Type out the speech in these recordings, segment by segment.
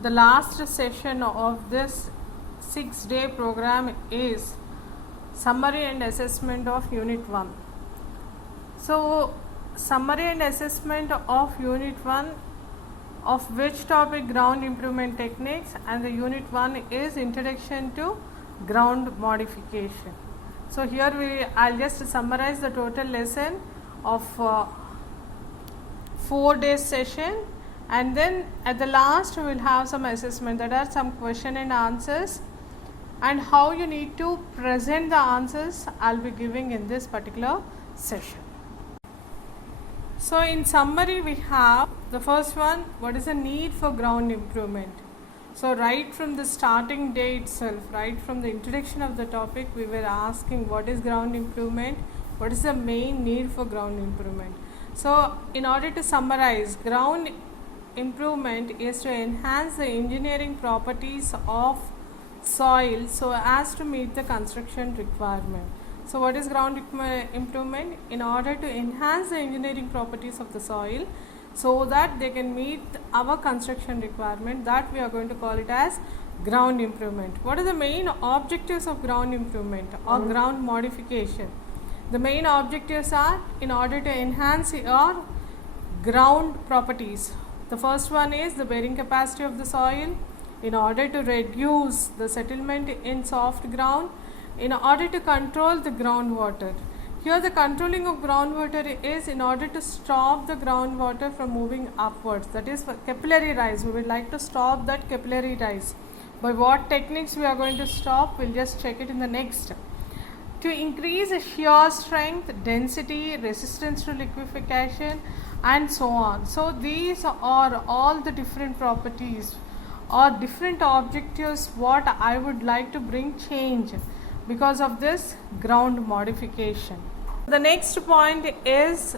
The last session of this 6-day program is summary and assessment of Unit 1. So, summary and assessment of Unit 1, of which topic ground improvement techniques, and the Unit 1 is introduction to ground modification. So here I'll just summarize the total lesson of 4 days session, and then at the last we will have some assessment, that are some question and answers, and how you need to present the answers I'll be giving in this particular session. So in summary, we have the first one, what is the need for ground improvement. So right from the starting day itself, right from the introduction of the topic, we were asking what is ground improvement, what is the main need for ground improvement. So in order to summarize, ground improvement is to enhance the engineering properties of soil so as to meet the construction requirement. So what is ground improvement? In order to enhance the engineering properties of the soil so that they can meet our construction requirement, that we are going to call it as ground improvement. What are the main objectives of ground improvement or ground modification? The main objectives are in order to enhance your ground properties. The first one is the bearing capacity of the soil, in order to reduce the settlement in soft ground, in order to control the groundwater. Here the controlling of groundwater is in order to stop the groundwater from moving upwards, that is for capillary rise. We would like to stop that capillary rise. By what techniques we are going to stop, we'll just check it in the next. To increase shear strength, density, resistance to liquefaction, and so on. So these are all the different properties or different objectives what I would like to bring change because of this ground modification. The next point is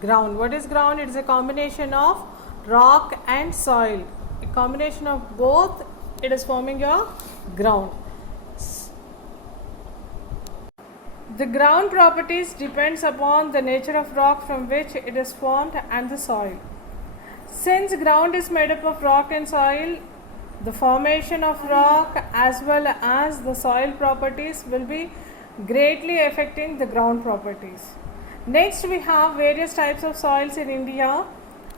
ground. What is ground? It is a combination of rock and soil. A combination of both, it is forming your ground. The ground properties depends upon the nature of rock from which it is formed and the soil. Since ground is made up of rock and soil, the formation of rock as well as the soil properties will be greatly affecting the ground properties. Next, we have various types of soils in India: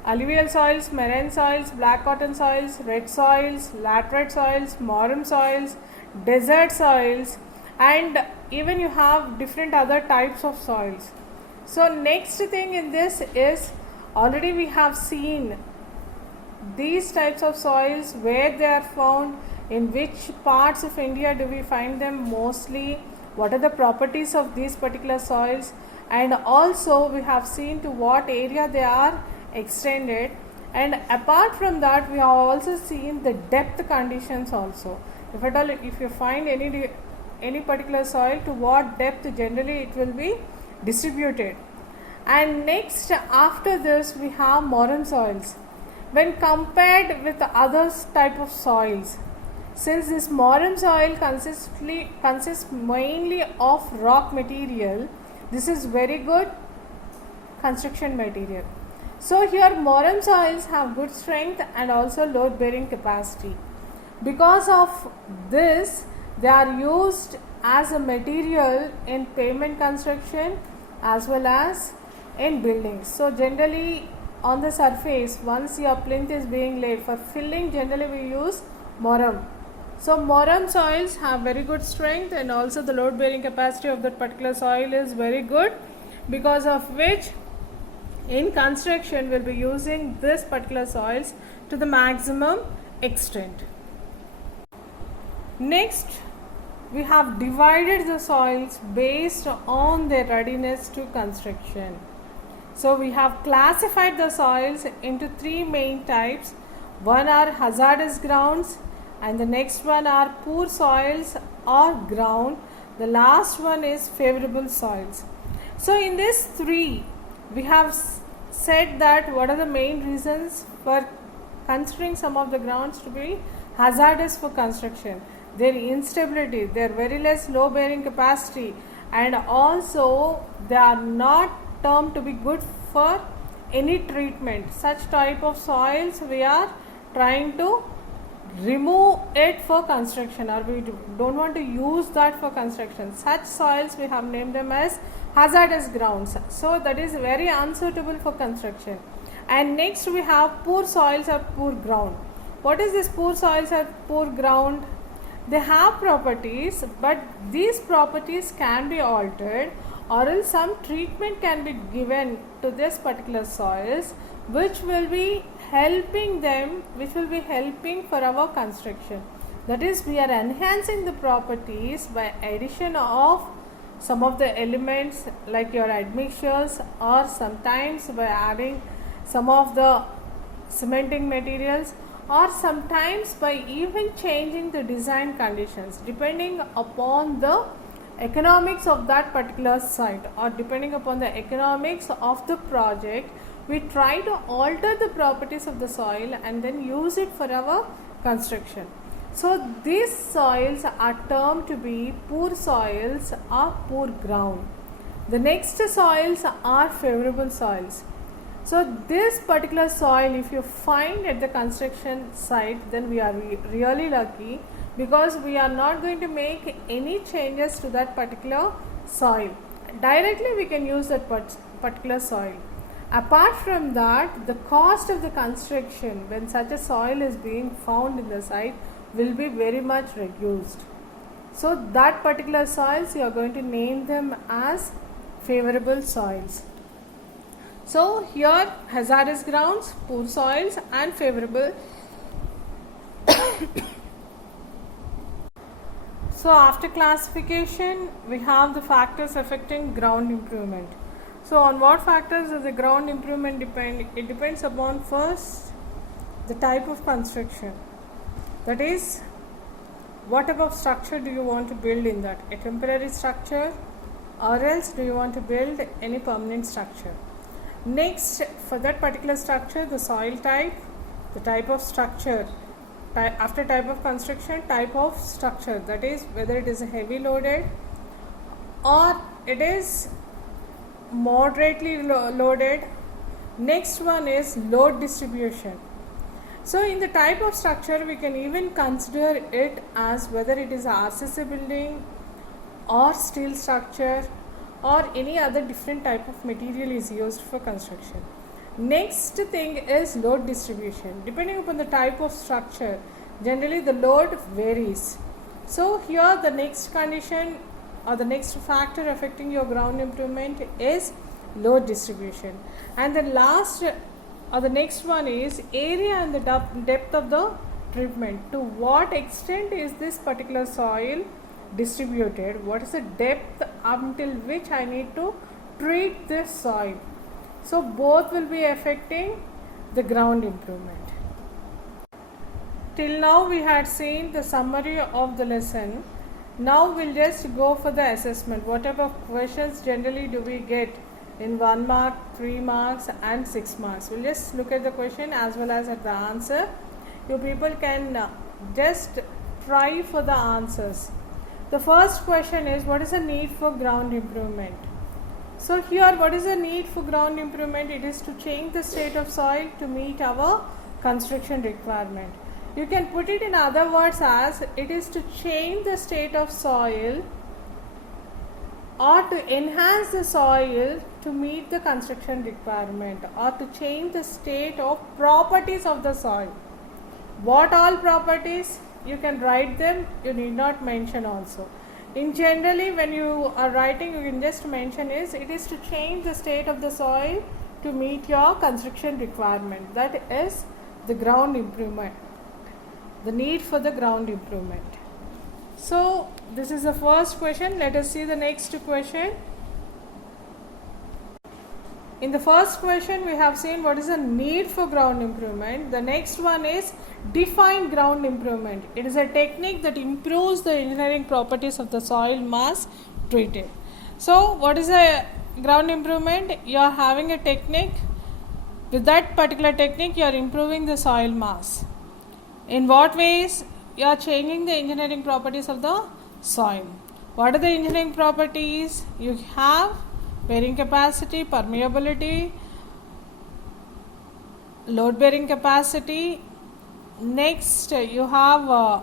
alluvial soils, marine soils, black cotton soils, red soils, laterite soils, morum soils, desert soils, and even you have different other types of soils. So next thing in this is, already we have seen these types of soils, where they are found, in which parts of India do we find them mostly, what are the properties of these particular soils, and also we have seen to what area they are extended, and apart from that we have also seen the depth conditions also. If at all, if you find any particular soil, to what depth generally it will be distributed. And next, after this, we have morum soils. When compared with the other type of soils, since this morum soil consists mainly of rock material, this is very good construction material. So here morum soils have good strength and also load bearing capacity. Because of this, they are used as a material in pavement construction as well as in buildings. So generally on the surface, once your plinth is being laid, for filling generally we use morum. So morum soils have very good strength, and also the load bearing capacity of that particular soil is very good, because of which in construction we'll be using this particular soils to the maximum extent. Next, we have divided the soils based on their readiness to construction. So we have classified the soils into 3 main types. One are hazardous grounds, and the next one are poor soils or ground. The last one is favorable soils. So in these 3, we have said that what are the main reasons for considering some of the grounds to be hazardous for construction. Their instability, their very less low bearing capacity, and also they are not termed to be good for any treatment. Such type of soils we are trying to remove it for construction, or we don't want to use that for construction. Such soils we have named them as hazardous grounds. So that is very unsuitable for construction. And next we have poor soils or poor ground. What is this poor soils or poor ground? They have properties, but these properties can be altered, or else some treatment can be given to this particular soils, which will be helping them, which will be helping for our construction. That is, we are enhancing the properties by addition of some of the elements like your admixtures, or sometimes by adding some of the cementing materials, or sometimes by even changing the design conditions depending upon the economics of that particular site, or depending upon the economics of the project. We try to alter the properties of the soil and then use it for our construction. So these soils are termed to be poor soils or poor ground. The next soils are favorable soils. So this particular soil, if you find at the construction site, then we are really lucky, because we are not going to make any changes to that particular soil. Directly we can use that particular soil. Apart from that, the cost of the construction when such a soil is being found in the site will be very much reduced. So that particular soils, you are going to name them as favorable soils. So here hazardous grounds, poor soils and favorable. So after classification, we have the factors affecting ground improvement. So on what factors does the ground improvement depend? It depends upon first the type of construction. That is, what type of structure do you want to build in that? A temporary structure, or else do you want to build any permanent structure? Next, for that particular structure, the soil type, the type of structure. After type of construction, type of structure, that is whether it is heavy loaded or it is moderately loaded. Next one is load distribution. So in the type of structure, we can even consider it as whether it is a RCC building or steel structure or any other different type of material is used for construction. Next thing is load distribution. Depending upon the type of structure, generally the load varies. So here the next condition or the next factor affecting your ground improvement is load distribution. And the last or the next one is area and the depth of the treatment. To what extent is this particular soil distributed? What is the depth until which I need to treat this soil? So both will be affecting the ground improvement. Till now we had seen the summary of the lesson. Now we'll just go for the assessment. What type of questions generally do we get in 1 mark, 3 marks and 6 marks? We'll just look at the question as well as at the answer. You people can just try for the answers. The first question is, what is the need for ground improvement? So here, what is the need for ground improvement? It is to change the state of soil to meet our construction requirement. You can put it in other words as it is to change the state of soil or to enhance the soil to meet the construction requirement, or to change the state of properties of the soil. What all properties? You can write them, you need not mention also. In generally, when you are writing, you can just mention is it is to change the state of the soil to meet your construction requirement. That is the ground improvement, the need for the ground improvement. So this is the first question. Let us see the next question. In the first question, we have seen what is the need for ground improvement. The next one is define ground improvement. It is a technique that improves the engineering properties of the soil mass treated. So what is a ground improvement? You are having a technique. With that particular technique, you are improving the soil mass. In what ways? You are changing the engineering properties of the soil. What are the engineering properties? You have bearing capacity, permeability, load bearing capacity, Next, you have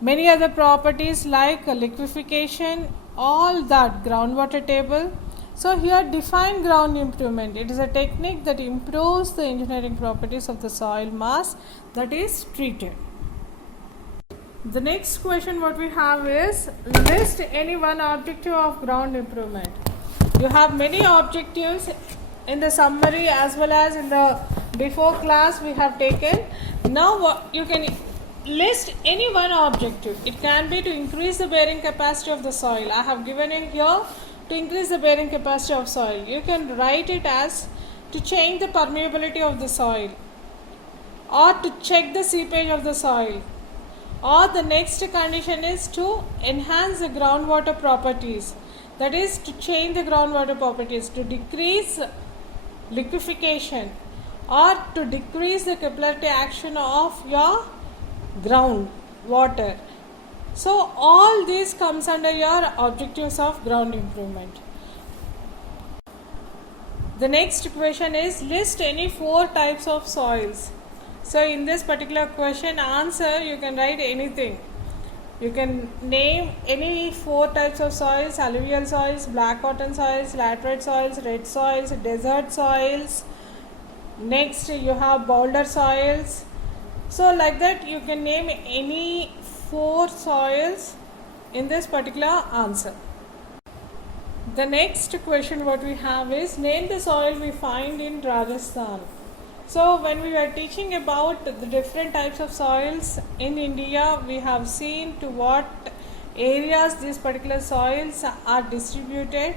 many other properties like liquefaction, all that groundwater table. So here define ground improvement. It is a technique that improves the engineering properties of the soil mass that is treated. The next question what we have is list any one objective of ground improvement. You have many objectives in the summary as well as in the before class we have taken. Now you can list any one objective. It can be to increase the bearing capacity of the soil. I have given it here to increase the bearing capacity of soil. You can write it as to change the permeability of the soil, or to check the seepage of the soil, or the next condition is to enhance the groundwater properties, that is to change the groundwater properties, to decrease liquefaction, or to decrease the capillary action of your groundwater. So all these comes under your objectives of ground improvement. The next question is list any 4 types of soils. So in this particular question answer you can write anything. You can name any 4 types of soils: alluvial soils, black cotton soils, laterite soils, red soils, desert soils. Next you have boulder soils. So like that you can name any 4 soils in this particular answer. The next question what we have is name the soil we find in Rajasthan. So when we were teaching about the different types of soils in India, we have seen to what areas these particular soils are distributed,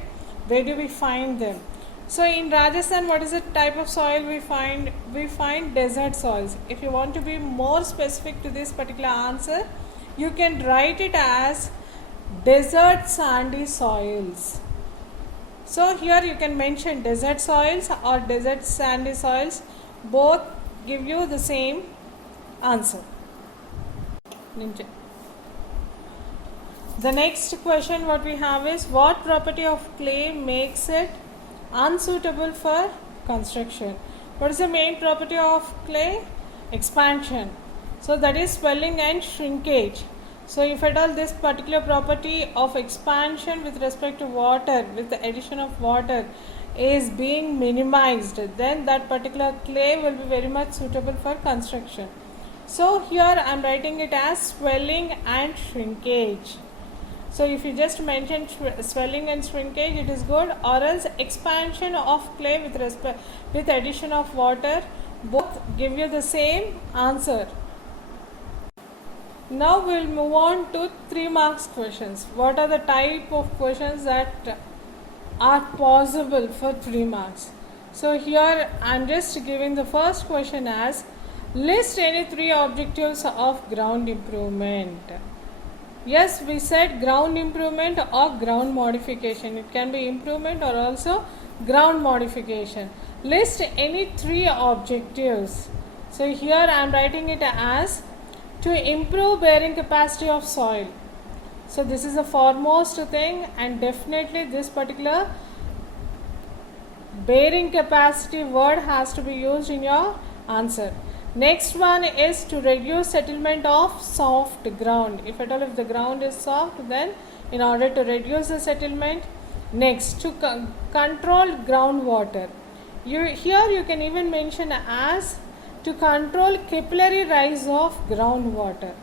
where do we find them. So in Rajasthan, what is the type of soil we find? We find desert soils. If you want to be more specific to this particular answer, you can write it as desert sandy soils. So here you can mention desert soils or desert sandy soils. Both give you the same answer. The next question what we have is what property of clay makes it unsuitable for construction? What is the main property of clay? Expansion. So that is swelling and shrinkage. So if at all this particular property of expansion with respect to water, with the addition of water, is being minimized, then that particular clay will be very much suitable for construction. So here I am writing it as swelling and shrinkage. So if you just mention swelling and shrinkage, it is good, or else expansion of clay with addition of water, both give you the same answer. Now we will move on to 3 marks questions. What are the type of questions that are possible for 3 marks? So here I am just giving the first question as list any 3 objectives of ground improvement. Yes, we said ground improvement or ground modification. It can be improvement or also ground modification. List any 3 objectives. So here I am writing it as to improve bearing capacity of soil. So this is the foremost thing, and definitely this particular bearing capacity word has to be used in your answer. Next one is to reduce settlement of soft ground. If at all if the ground is soft, then in order to reduce the settlement. Next, to control groundwater. Here you can even mention as to control capillary rise of groundwater.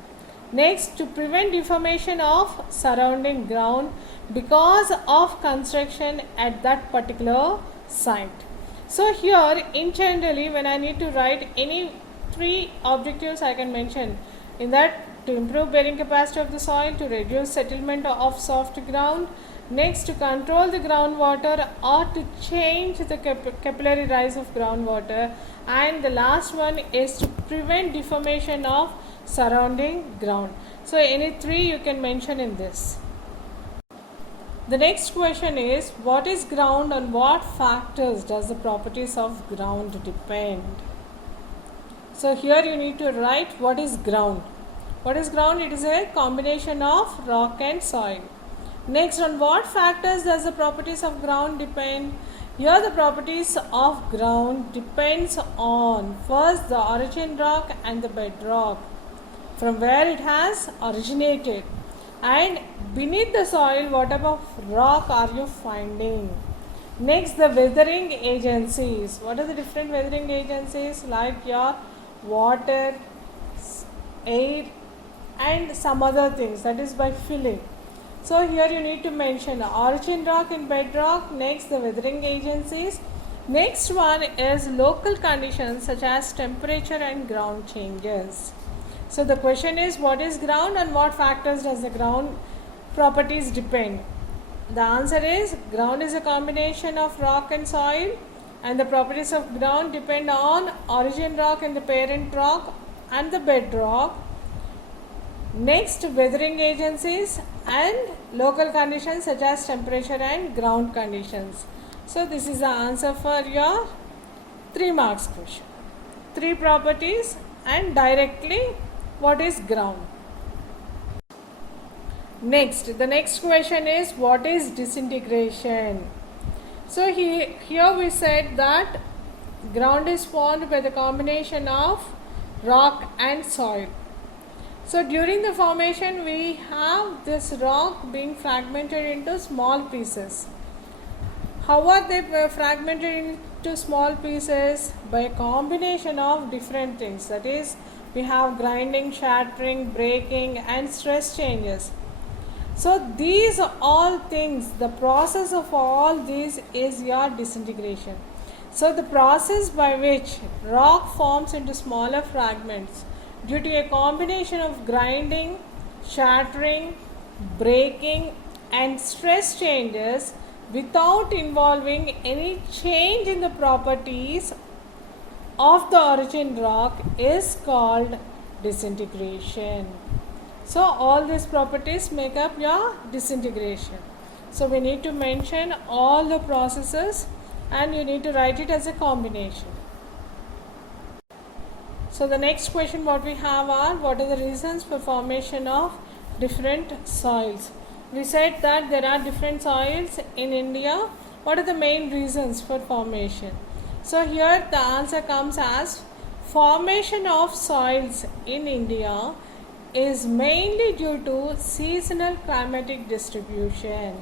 Next, to prevent deformation of surrounding ground because of construction at that particular site. So here in generally when I need to write any 3 objectives, I can mention in that to improve bearing capacity of the soil, to reduce settlement of soft ground, next to control the groundwater or to change the capillary rise of groundwater, and the last one is to prevent deformation of surrounding ground. So any 3 you can mention in this. The next question is what is ground, on what factors does the properties of ground depend? So here you need to write what is ground. What is ground? It is a combination of rock and soil. Next, on what factors does the properties of ground depend? Here the properties of ground depends on first the origin rock and the bedrock from where it has originated, and beneath the soil what type of rock are you finding. Next, the weathering agencies. What are the different weathering agencies? Like your water, air, and some other things, that is by filling. So here you need to mention origin rock and bedrock. Next, the weathering agencies. Next one is local conditions such as temperature and ground changes. So the question is, what is ground and what factors does the ground properties depend? The answer is, ground is a combination of rock and soil, and the properties of ground depend on origin rock and the parent rock and the bedrock. Next, weathering agencies and local conditions such as temperature and ground conditions. So this is the answer for your 3 marks question. 3 properties and directly what is ground. Next, the next question is, what is disintegration? So here we said that ground is formed by the combination of rock and soil. So during the formation we have this rock being fragmented into small pieces. How are they fragmented into small pieces? By a combination of different things. That is, we have grinding, shattering, breaking and stress changes. So these all things, the process of all these is your disintegration. So the process by which rock forms into smaller fragments due to a combination of grinding, shattering, breaking and stress changes without involving any change in the properties of the origin rock is called disintegration. So all these properties make up your disintegration. So we need to mention all the processes and you need to write it as a combination. So the next question what we have are, what are the reasons for formation of different soils? We said that there are different soils in India. What are the main reasons for formation? So here the answer comes as, formation of soils in India is mainly due to seasonal climatic distribution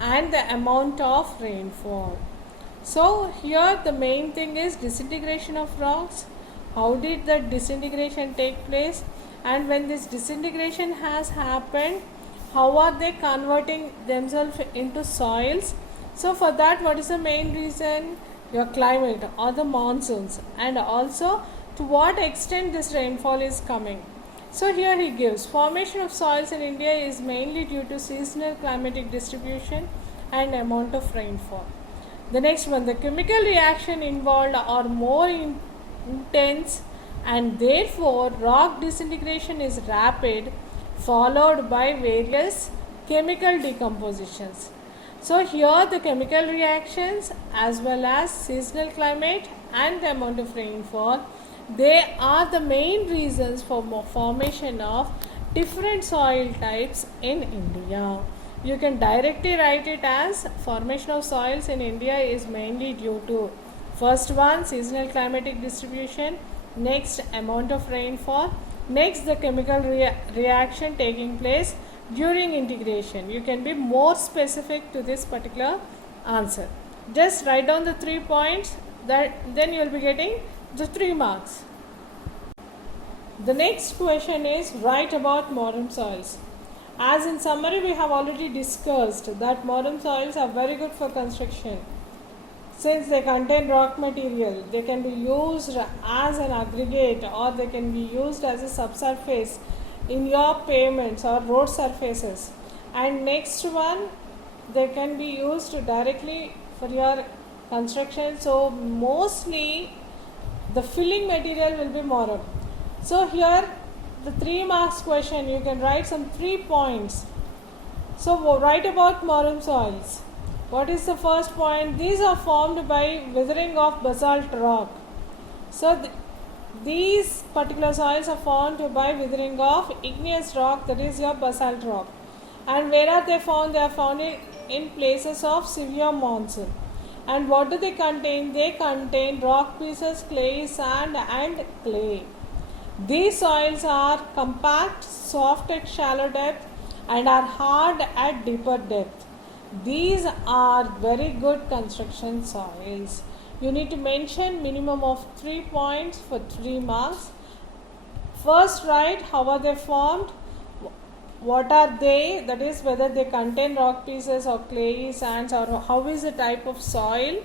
and the amount of rainfall. So here the main thing is disintegration of rocks. How did the disintegration take place, and when this disintegration has happened, how are they converting themselves into soils? So for that, what is the main reason? Your climate or the monsoons, and also to what extent this rainfall is coming. So here he gives, formation of soils in India is mainly due to seasonal climatic distribution and amount of rainfall. The next one, the chemical reaction involved are more intense and therefore rock disintegration is rapid, followed by various chemical decompositions. So here the chemical reactions as well as seasonal climate and the amount of rainfall, they are the main reasons for formation of different soil types in India. You can directly write it as, formation of soils in India is mainly due to, first one, seasonal climatic distribution, next amount of rainfall, next the chemical reaction taking place during integration. You can be more specific to this particular answer. Just write down the 3 points, then you will be getting the 3 marks. The next question is, write about moram soils. As in summary, we have already discussed that moram soils are very good for construction. Since they contain rock material, they can be used as an aggregate or they can be used as a subsurface in your pavements or road surfaces. And next one, they can be used directly for your construction. So mostly the filling material will be moram. So here the 3 marks question, you can write some 3 points. So write about moram soils. What is the first point? These are formed by weathering of basalt rock. So these particular soils are formed by weathering of igneous rock, that is your basalt rock. And where are they found? They are found in places of severe monsoon. And what do they contain? They contain rock pieces, clay, sand, and clay. These soils are compact, soft at shallow depth, and are hard at deeper depth. These are very good construction soils. You need to mention minimum of 3 points for 3 marks. First, write how are they formed, what are they, that is whether they contain rock pieces or clay, sands, or how is the type of soil.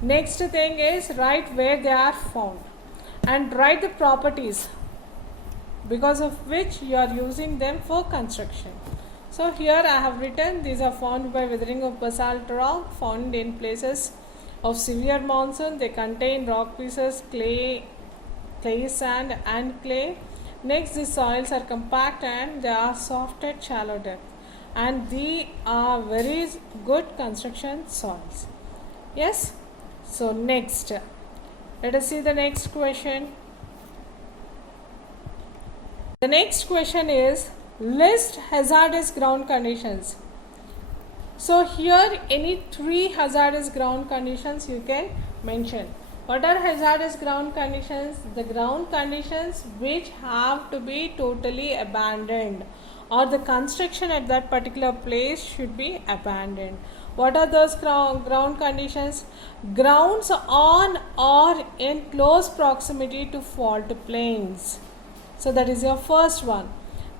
Next thing is write where they are found and write the properties because of which you are using them for construction. So here I have written these are formed by weathering of basalt rock found in places of severe monsoon. They contain rock pieces, clay, sand, and clay. Next, these soils are compact and they are soft at shallow depth, and they are very good construction soils. Yes. So next, let us see the next question. The next question is list hazardous ground conditions. So here any 3 hazardous ground conditions you can mention. What are hazardous ground conditions? The ground conditions which have to be totally abandoned, or the construction at that particular place should be abandoned. What are those ground conditions? Grounds on or in close proximity to fault plains. So that is your first one.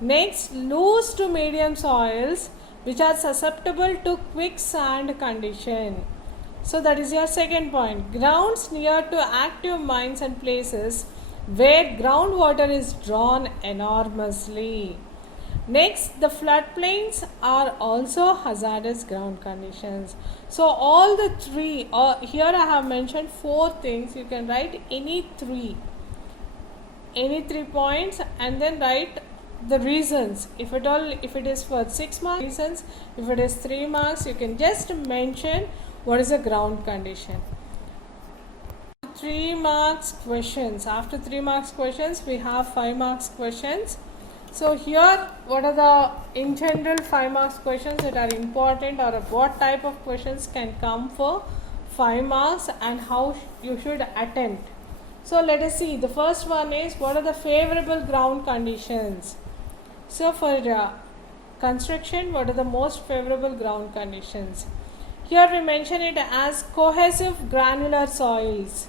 Next, loose to medium soils which are susceptible to quicksand condition. So that is your second point. Grounds near to active mines and places where groundwater is drawn enormously. Next, the floodplains are also hazardous ground conditions. So all the 3, or here I have mentioned 4 things. You can write any 3 points and then write the reasons. If it is for 6 marks, reasons. If it is 3 marks, you can just mention what is a ground condition. 3 marks questions. After 3 marks questions, we have 5 marks questions. So here, what are the in general 5 marks questions that are important, or what type of questions can come for 5 marks and how you should attempt. So let us see. The first one is what are the favorable ground conditions. So for construction, what are the most favorable ground conditions? Here we mention it as cohesive granular soils.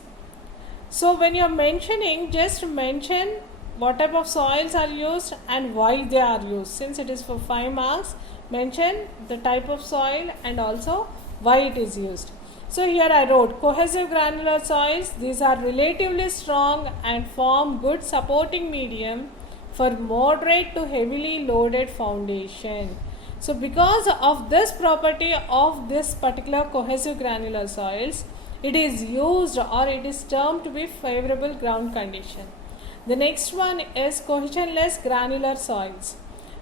So when you are mentioning, just mention what type of soils are used and why they are used. Since it is for 5 marks, mention the type of soil and also why it is used. So here I wrote cohesive granular soils. These are relatively strong and form good supporting medium for moderate to heavily loaded foundation. So because of this property of this particular cohesive granular soils, it is used, or it is termed to be favorable ground condition. The next one is cohesionless granular soils.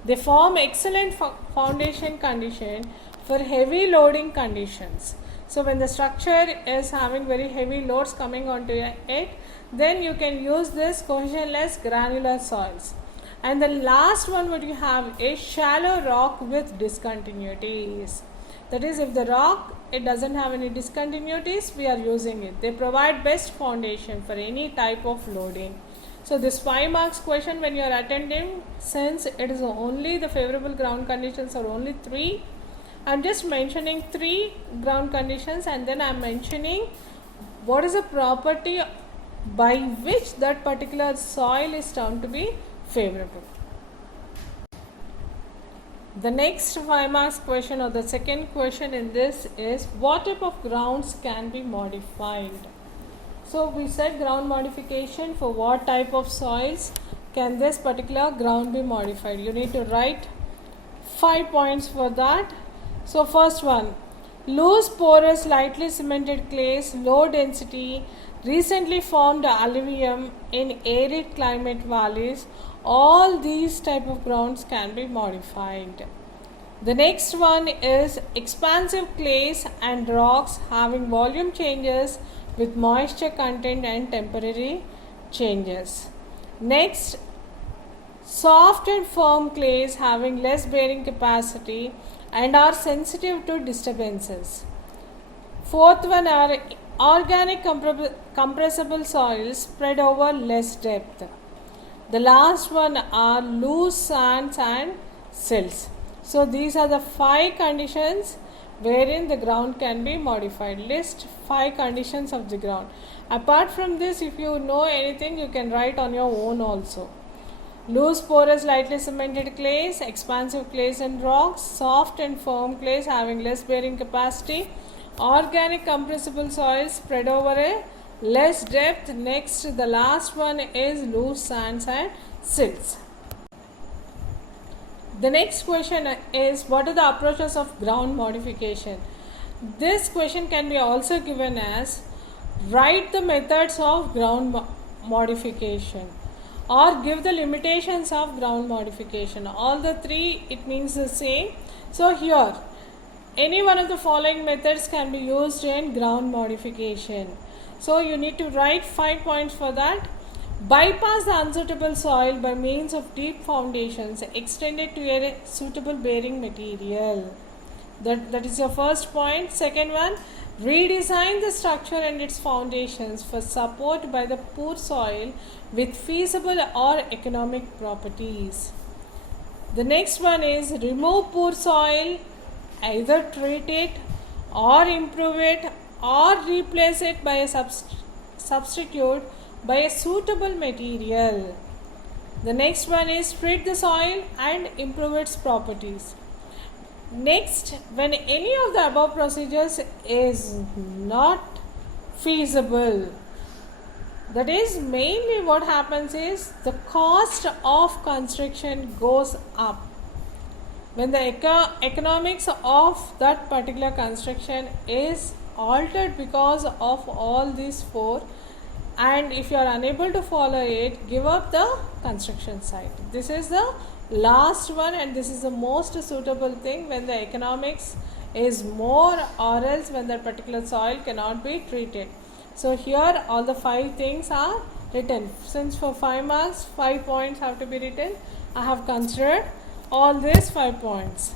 They form excellent foundation condition for heavy loading conditions. So when the structure is having very heavy loads coming onto it, then you can use this cohesionless granular soils. And the last one what you have is shallow rock with discontinuities. That is, if the rock it doesn't have any discontinuities, we are using it. They provide best foundation for any type of loading. So this 5 marks question when you are attending, since it is only the favorable ground conditions are only 3, I am just mentioning 3 ground conditions, and then I am mentioning what is the property by which that particular soil is termed to be favorable. The next 5 marks question, or the second question in this, is what type of grounds can be modified. So we said ground modification, for what type of soils can this particular ground be modified. You need to write 5 points for that. So first one, loose porous lightly cemented clays, low density, recently formed alluvium in arid climate valleys. All these type of grounds can be modified. The next one is expansive clays and rocks having volume changes with moisture content and temporary changes. Next, soft and firm clays having less bearing capacity and are sensitive to disturbances. Fourth one are organic compressible soils spread over less depth. The last one are loose sands and silts. So these are the 5 conditions wherein the ground can be modified. List 5 conditions of the ground. Apart from this, if you know anything, you can write on your own also. Loose porous lightly cemented clays, expansive clays and rocks, soft and firm clays having less bearing capacity, organic compressible soils spread over a less depth. Next, the last one is loose sands and silts. The next question is, what are the approaches of ground modification? This question can be also given as, write the methods of ground modification, or give the limitations of ground modification. All the 3, it means the same. So here, any one of the following methods can be used in ground modification. So you need to write 5 points for that. Bypass the unsuitable soil by means of deep foundations extended to a suitable bearing material. That is your first point. Second one, redesign the structure and its foundations for support by the poor soil with feasible or economic properties. The next one is, remove poor soil, either treat it or improve it or replace it by a substitute by a suitable material. The next one is, treat the soil and improve its properties. Next, when any of the above procedures is not feasible, that is mainly what happens is the cost of construction goes up. When the economics of that particular construction is altered because of all these 4, and if you are unable to follow it, give up the construction site. This is the last one, and this is the most suitable thing when the economics is more, or else when that particular soil cannot be treated. So here all the 5 things are written. Since for 5 marks 5 points have to be written, I have considered all these 5 points.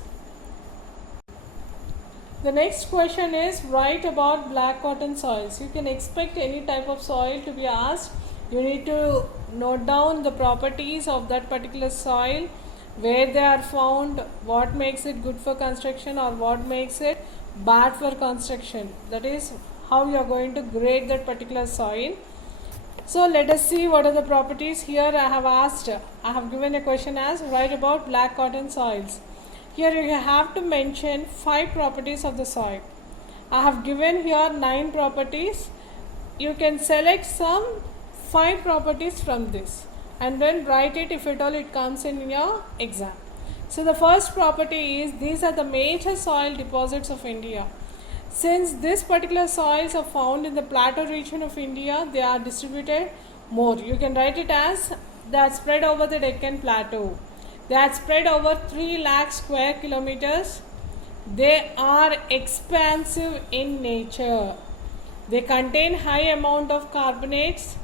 The next question is, write about black cotton soils. You can expect any type of soil to be asked. You need to note down the properties of that particular soil, where they are found, what makes it good for construction or what makes it bad for construction. That is how you are going to grade that particular soil. So let us see what are the properties. Here I have given a question as, write about black cotton soils. Here you have to mention 5 properties of the soil. I have given here 9 properties. You can select some 5 properties from this and then write it if at all it comes in your exam. So the first property is, these are the major soil deposits of India. Since this particular soils are found in the plateau region of India, they are distributed more. You can write it as, they are spread over the Deccan Plateau. They are spread over 3 lakh square kilometers. They are expansive in nature. They contain high amount of carbonates.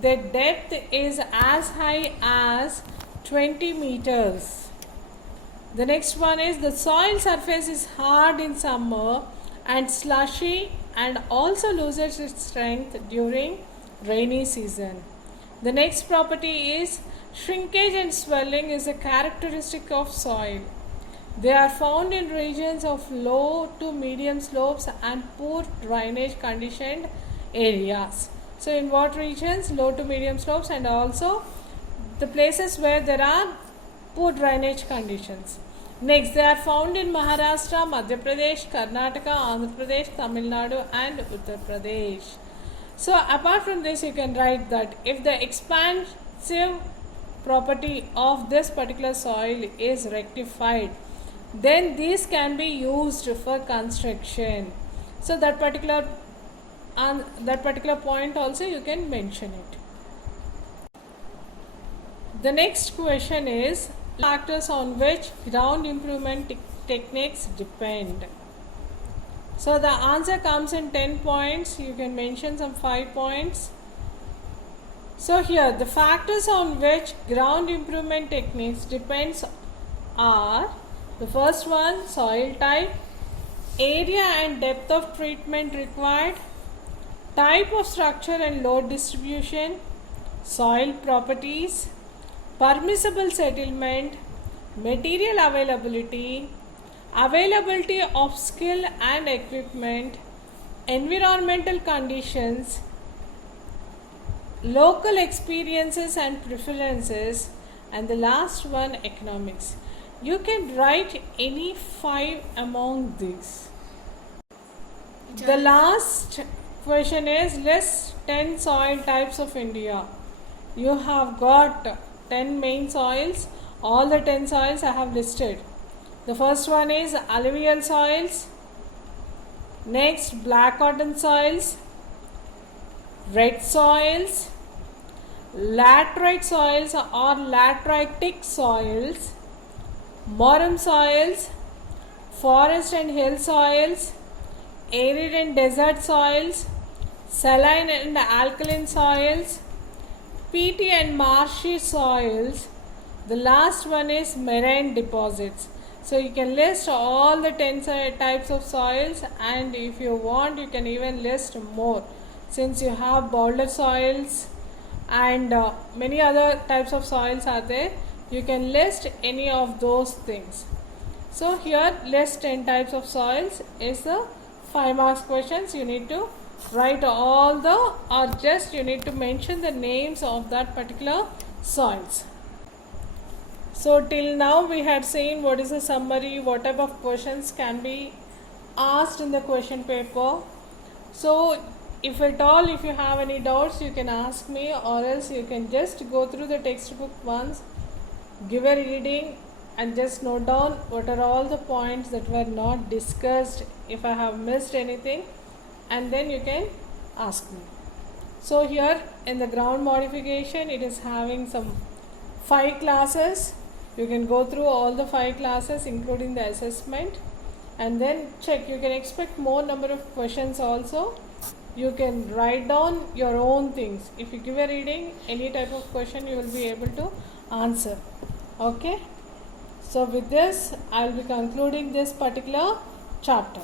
The depth is as high as 20 meters. The next one is, the soil surface is hard in summer and slushy and also loses its strength during rainy season. The next property is, shrinkage and swelling is a characteristic of soil. They are found in regions of low to medium slopes and poor drainage conditioned areas. So in what regions? Low to medium slopes, and also the places where there are poor drainage conditions. Next, they are found in Maharashtra, Madhya Pradesh, Karnataka, Andhra Pradesh, Tamil Nadu and Uttar Pradesh. So apart from this, you can write that if the expansive property of this particular soil is rectified, then these can be used for construction. So that particular point also you can mention it. The next question is, factors on which ground improvement techniques depend. So the answer comes in 10 points. You can mention some 5 points. So here the factors on which ground improvement techniques depends are, the first one, soil type. area and depth of treatment required, type of structure and load distribution, soil properties, permissible settlement, material availability, availability of skill and equipment, environmental conditions, local experiences and preferences, and the last one, economics. You can write any 5 among these. The last question is list 10 soil types of India. You have got 10 main soils. All the 10 soils I have listed. The first one is alluvial soils. Next, black cotton soils, red soils, laterite soils or lateritic soils, morum soils, forest and hill soils, arid and desert soils, saline and alkaline soils, peaty and marshy soils. The last one is marine deposits. So you can list all the 10 types of soils, and if you want you can even list more, since you have boulder soils and many other types of soils are there. You can list any of those things. So here list 10 types of soils is the 5 marks questions. You need to write all the, or just you need to mention the names of that particular soils. So till now we had seen what is a summary, what type of questions can be asked in the question paper. So if at all, if you have any doubts, you can ask me, or else you can just go through the textbook once, give a reading and just note down what are all the points that were not discussed, if I have missed anything, and then you can ask me. So here in the ground modification, it is having some 5 classes. You can go through all the 5 classes including the assessment, and then check. You can expect more number of questions also. You can write down your own things. If you give a reading, any type of question you will be able to answer. Okay. So with this, I will be concluding this particular chapter.